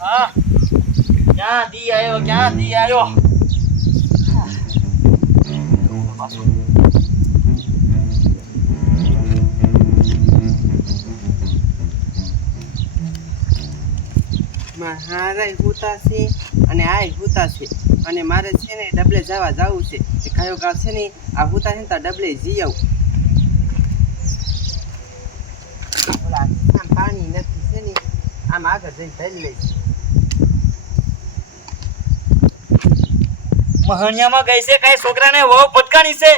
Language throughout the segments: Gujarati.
હા ક્યાં દી આવ્યો હારાય હુતા છે અને આય હુતા છે અને મારે છે ને ડબલે જવું છે એ કયો ગાવ છે ને આ હુતા છે ને તો ડબલે જી આવું. ઓલા આમ પાણી નથી છે ને આમ આગળ જઈને ધરી લઈશ. મહણિયામાં ગઈ છે કઈ છોકરાને વહુ પટકાણી છે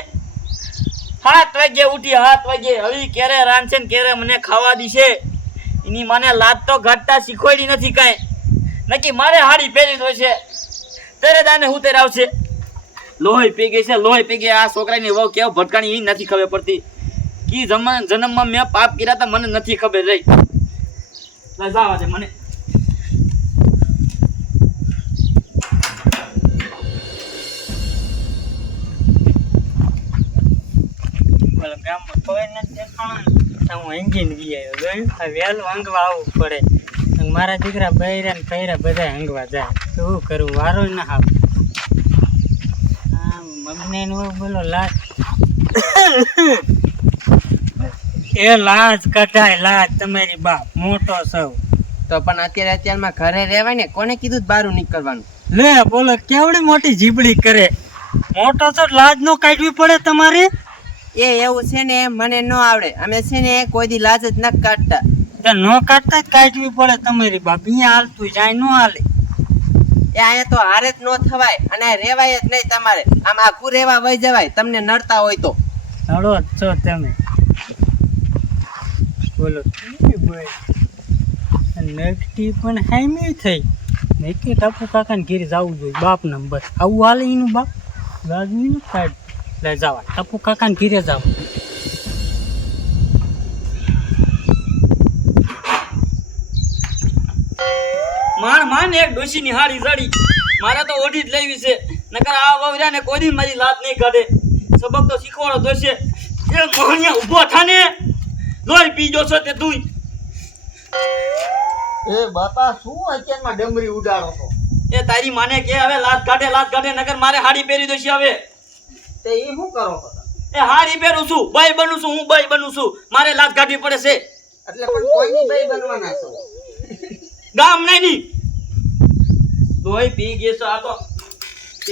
7 વાગે ઉઠી 7 વાગે હવે ક્યારે રાંધશે ને ક્યારે મને ખાવા દીશે એની મને લાત તો ઘાટતા શીખવાડી નથી કાંઈ નક્કી મારે હાડી પહેરી દો છે તેરે દાને હું તેરે આવશે લોહી પી ગઈ છે આ છોકરાની વહુ કેવું ભટકાણી એ નથી ખબર પડતી કી જન્મમાં મેં પાપ કર્યા હતા મને નથી ખબર રહી જાવા દે મને ગામમાં કોઈ નથી દેખાણું હું એન્જિન બી આવ્યો વહેલું હંગવા આવવું પડે મારા દીકરા બૈરા ને પૈરા બધા હંગવા જાય શું કરું વારો ના આવ મમ્મી નું બોલો લાજ એ લાજ કઢાય લાજ તમારી બાપ મોટો સૌ તો પણ અત્યારમાં ઘરે રહેવાય ને કોને કીધું બારું નીકળવાનું લે બોલો કેવડી મોટી જીબડી કરે મોટો તો લાજ નો કાઢવી પડે તમારે એ એવું છે ને મને ન આવડે અમે છે ને કોઈ દી લાજ જ ન કાઢતા નો કાઢતા જ કાઢવી પડે તમારી બાપ અહીંયા હાલતું જાય નો હાલે એ અહીંયા તો હારે જ ન થવાય અને રેવાય જ નહીં તમારે આમ આખું રેવા વહી જવાય તમને નડતા હોય તો નડો જ છો તમે બોલો નકટી પણ હામી થઈ નક્કી ટપુ કાકાને ઘેર જવું જોઈએ બાપ ને બસ આવું હાલે એનું બાપ રાજવી ને કાઢ લે જવા ટપુ કાકાને ઘેરે જાવ માન એક ડોશી ની હાડી જડી મારે તો ઓઢી જ લેવી છે નકર આ વવર્યા ને કોઈ દી મારી લાત નહીં કાઢે સબક તો શીખવાડો જોશે એ મોહણિયા ઊભો થાને લોહી પીજો છો તે તું એ બાપા શું અત્યારમાં ડમરી ઉડાડો છો એ તારી માને કે હવે લાત કાઢે નકર મારે હાડી પહેરી દોશી હવે તે ઈ શું કરો છો એ હાડી પહેરું છું બાઈ બનું છું હું બાઈ બનું છું મારે લાત કાઢવી પડે છે એટલે પણ કોઈની બાઈ બનવાના છો ગામ નહીં લોહી પી ગયો છો આ તો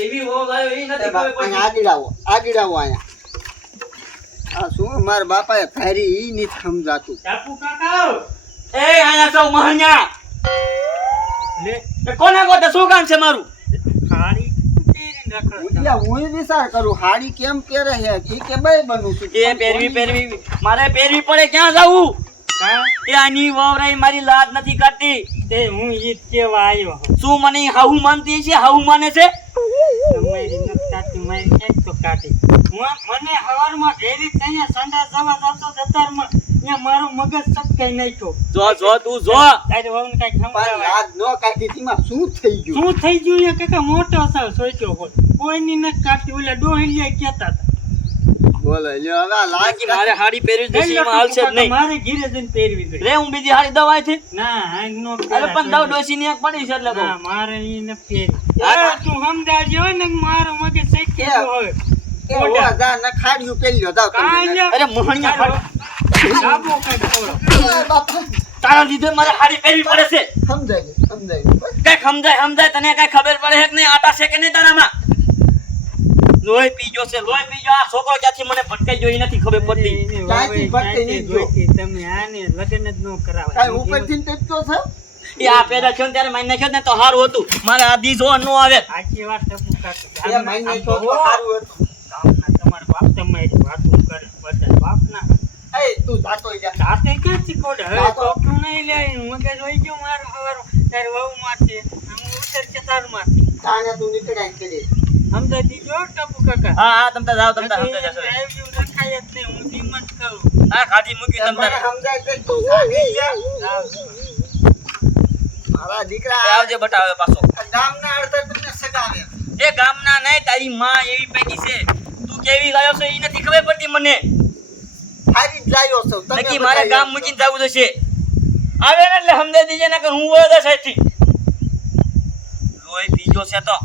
એવી હો લાયો એ નથી ખબર પડી આગળ આવો અહીંયા આ શું મારા બાપાએ ફેરી ઈ નથી સમજાતું ટપુ કાકા એ આયા સૌ મહણિયા લે એ કોને ગોતે શું કામ છે મારું હાડી પહેરીને રખડો એટલે હું વિચાર કરું હાડી કેમ પહેરે છે ઈ કે બાઈ બનું છું એ પહેરવી મારે પહેરવી પડે ક્યાં જાવું એ આની વવરાઈ મારી લાજ નથી કાઢતી તે હું ઈદ કેવા આવ્યો શું મને હાહુ માનતી છે હાહુ માને છે તમારી નથી કાઢી મારી ક્યાંક તો કાઢી મને હવારમાં ઘેરી ત્યાં સંડા જવા જતો દતારમાં ત્યાં મારું મગજ સટકાઈ નાખ્યો જો તું જો તારી વહુને કઈ પણ ખમકાવાય લાજ ન કાઢી તેમાં શું થઈ ગયું શું થઈ ગયું એ કાકા મોટો સાવ સોચ્યો હોય કોઈની નથી કાઢતી ઓલા ડોહલિયા કહેતા હતા બોલો લ્યો હવે આ લાજ બાકી મારે હાડી પહેરવી છે એમાં હાલશે જ નહીં મારે ઘીરે જઈને પહેરવી જોઈએ રે હું બીજી હાડી દવાઈ થી ના હાંગ નો અરે પણ દવ ડોસી ની એક પડી છે એટલે કહું ના મારે ઈ ન પહેરી તું સમજાવજે હો ને મારો મગજ શેકી હોય એ ઓલા જા ન ખાડ્યું પેલ્યો જાવ તમે અરે મોહણિયા સાબો કઈ ખોળો બાપા તારા લીધે મારે હાડી પહેરવી પડે છે સમજાય કઈ સમજાય તને કઈ ખબર પડે છે કે નહીં આટા છે કે નહીં તારામાં લોહી પીજો આ છોકરો ક્યાંથી મને ભટકાઈ ગયો એ નથી ખબર પડતી ક્યાંથી ભટકાઈ નહીં ગયો? તમે આને લગ્ન જ ન કરાવે કાઈ ઉપરથી ટેકતો છે એ આ પેદા થયો ને ત્યારે મારી નાખ્યો ને તો સારું હતું મારે આ દી જોવા ન આવે આખી વાત ટપુ કાકા એ માઈને તો સારું હતું ગામના તમારા બાપ તમારી વાતો કરે બધા બાપના એ તું જાતો જા સાથે ક્યાં શીખોડે હવે જાતો. ચોકઠું નહીં લે મગજ હોય ગયો મારું હવાર તારી વહુ માંથી હું ઉતર છે તાર માંથી તાને તું નીકળાઈ કરી સમજાઈ દીજો ટપુ કાકા હા તમતા જાવ તમતા સમજાય જશે આવ્યું રખાય જ નહીં હું ધીમત કહું હા કાઢી મૂકી મને તમતા સમજાય કે તું જાગી જા આવજો. મારા દીકરા આવજે બટાવે પાછો ગામના અડધા તમને સગાવે એ ગામના નહીં તારી માં એવી પૈકી છે તું કેવી લાયો છે એ નથી ખબર પડતી મને હારી જ લાયો છો તમે નક્કી મારે ગામ મૂકીને જવું જશે આવે ને એટલે સમજાઈ દીજે ને કે હું વયો દસ અહીંથી દીધો છે તો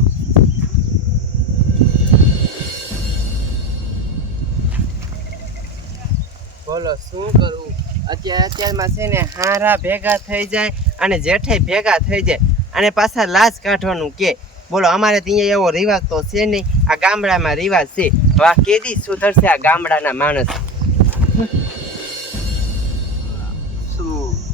બોલો શું કરું અત્યારમાં છે ને હારા ભેગા થઈ જાય અને જેઠાઈ ભેગા થઈ જાય અને પાછા લાશ કાઢવાનું કે બોલો અમારે ત્યાં એવો રિવાજ તો છે નહીં આ ગામડામાં રિવાજ છે હવે આ કેદી સુધરશે આ ગામડાના માણસ શું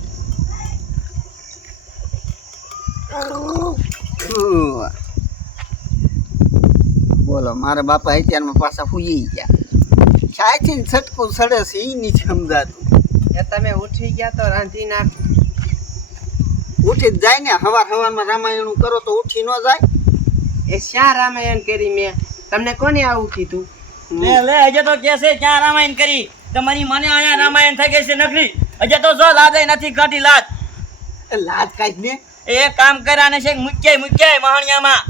બોલો મારા બાપા અત્યારમાં પાછા હુઈ ગયા ક્યાંથી ને છટકું સડે છે ઈ નહીં સમજાતું એ તમે ઉઠી ગયા તો રાંધી નાખ ઉઠી જ જાય ને હવારમાં રામાયણ કરો તો ઉઠી ન જાય એ શા રામાયણ કરી મેં તમને કોને આવું કીધું લે હજે તો કે છે ક્યાં રામાયણ કરી તમારી મને અહીંયા રામાયણ થઈ ગઈ છે નકરી હજે તો જો લાદે નથી કાઢી લાદ એ લાજ કાઢ ને એ કામ કર્યા છે મૂક્યાય મહાણિયામાં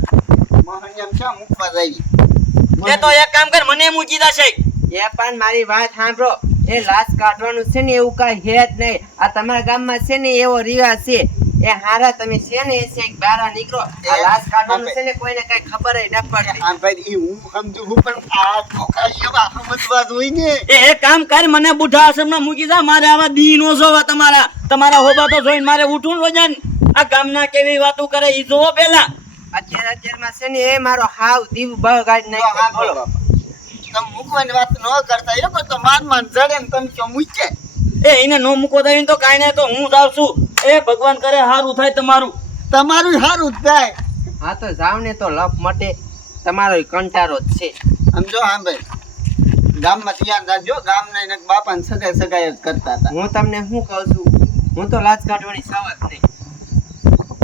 મહાણિયામ શા મૂકવા જાય એ તો એક કામ કર મને મૂકી દેશે એ પણ મારી વાત સાંભળો એ લાશ કાઢવાનું છે ને એવું કઈ હે જ નહીં આ તમારા ગામમાં છે ને એવો રિવાજ છે એ હારા તમે છે ને એ છે બારા નીકળો આ લાશ કાઢવાનું છે ને કોઈને કઈ ખબર ન પડતી આ ભાઈ ઈ હું સમજુ હું પણ આ છોકરા એવા સમજવા જોઈએ ને એ કામ કર મને બુઢા આશ્રમમાં મૂકી જા મારે આવા દી નો જોવા તમારા હોબા તો જોઈને મારે ઉઠવું રોજાન આ ગામના કેવી વાતો કરે ઈ જોવો પેલા અત્યારમાં છે ને એ મારો હાવ દીવ બગાડ નાખ્યો બોલો તમે મૂકવાની વાત ન કરતા એ લોકો તો માન જડે ને તમે ક્યાં મૂકે એ એને નો મૂકો દઈને તો કાઈ નહીં તો હું જાઉં છું એ ભગવાન કરે હારું થાય તમારું તમારું સારું જ થાય હા તો જાવ ને તો લપ મટે તમારો કંટારો જ છે સમજો હા ભાઈ ગામમાં ધ્યાન રાખજો ગામના એને બાપાને સગાઈ જ કરતા હતા હું તમને શું કહું છું હું તો લાજ કાઢવાની સાવત નહીં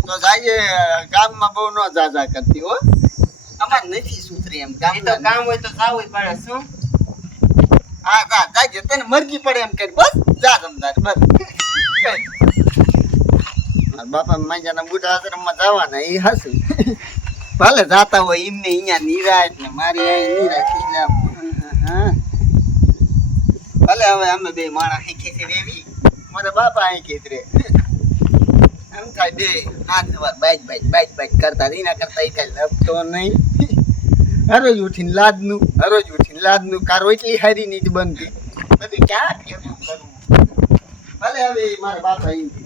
તો જાય ગામમાં બહુ ન જાજા કરતી હો અમાર નથી સુધરી એમ એ તો ગામના કામ હોય તો જાવું પડે શું હા જાજે તને મરજી પડે એમ કરી બસ જા સમજાર બસ મારા બાપા માંજાના બુઢા આશ્રમમાં જવાના એ હસું ભલે જાતા હોય એમને અહીંયા નિરાશ ને મારી અહીં નિરાશ હા ભલે હવે અમે બે માણા અહીં ખેતી રેવી મારા બાપા અહીં ખેતરે એમ થાય બે હાથ વાર બાઈક કરતા એના કરતા એ કઈ લપતો નહીં હરોજ ઉઠીને લાદનું કારો એટલી હારી નહીં બનતી બધું ક્યાં કેવું કરવું ભલે હવે મારા બાપા અહીં